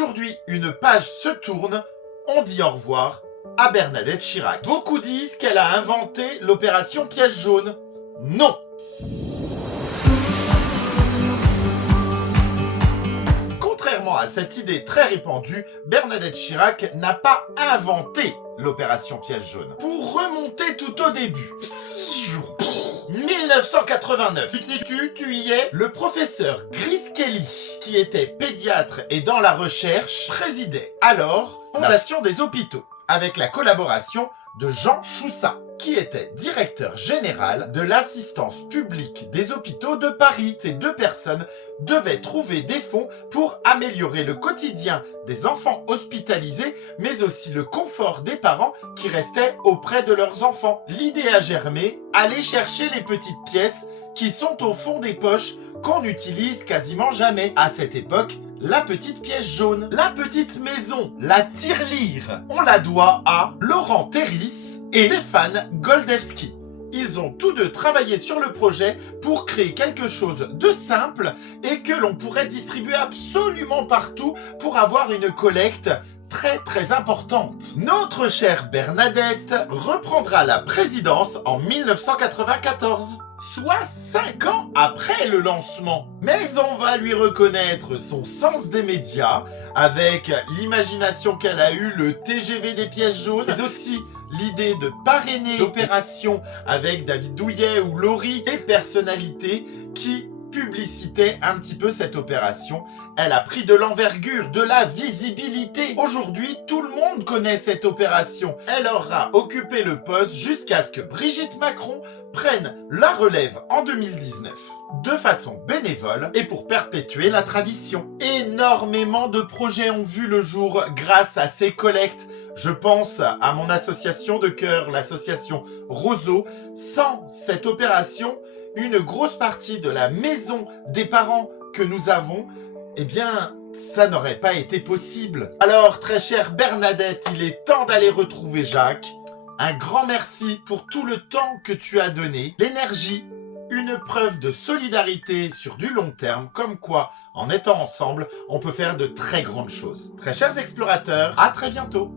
Aujourd'hui, une page se tourne, on dit au revoir à Bernadette Chirac. Beaucoup disent qu'elle a inventé l'opération piège jaune. Non! Contrairement à cette idée très répandue, Bernadette Chirac n'a pas inventé l'opération piège jaune. Pour remonter tout au début, 1989, tu y es, le professeur Grace Kelly, qui était pédiatre et dans la recherche, présidait alors la Fondation des hôpitaux, avec la collaboration de Jean Choussat, qui était directeur général de l'assistance publique des hôpitaux de Paris. Ces deux personnes devaient trouver des fonds pour améliorer le quotidien des enfants hospitalisés, mais aussi le confort des parents qui restaient auprès de leurs enfants. L'idée a germé, aller chercher les petites pièces qui sont au fond des poches qu'on n'utilise quasiment jamais. À cette époque, la petite pièce jaune, la petite maison, la tirelire, on la doit à Laurent Terris et Stéphane Goldevsky. Ils ont tous deux travaillé sur le projet pour créer quelque chose de simple et que l'on pourrait distribuer absolument partout pour avoir une collecte très importante. Notre chère Bernadette reprendra la présidence en 1994. Soit 5 ans après le lancement. Mais on va lui reconnaître son sens des médias, avec l'imagination qu'elle a eue, le TGV des pièces jaunes, mais aussi l'idée de parrainer l'opération avec David Douillet ou Laurie, des personnalités qui publicitaient un petit peu cette opération. Elle a pris de l'envergure, de la visibilité. Aujourd'hui, tout le monde connaît cette opération. Elle aura occupé le poste jusqu'à ce que Brigitte Macron prenne la relève en 2019, de façon bénévole et pour perpétuer la tradition. Énormément de projets ont vu le jour grâce à ces collectes. Je pense à mon association de cœur, l'association Roseau. Sans cette opération, une grosse partie de la maison des parents que nous avons, eh bien, ça n'aurait pas été possible. Alors, très chère Bernadette, il est temps d'aller retrouver Jacques. Un grand merci pour tout le temps que tu as donné, l'énergie, une preuve de solidarité sur du long terme, comme quoi, en étant ensemble, on peut faire de très grandes choses. Très chers explorateurs, à très bientôt.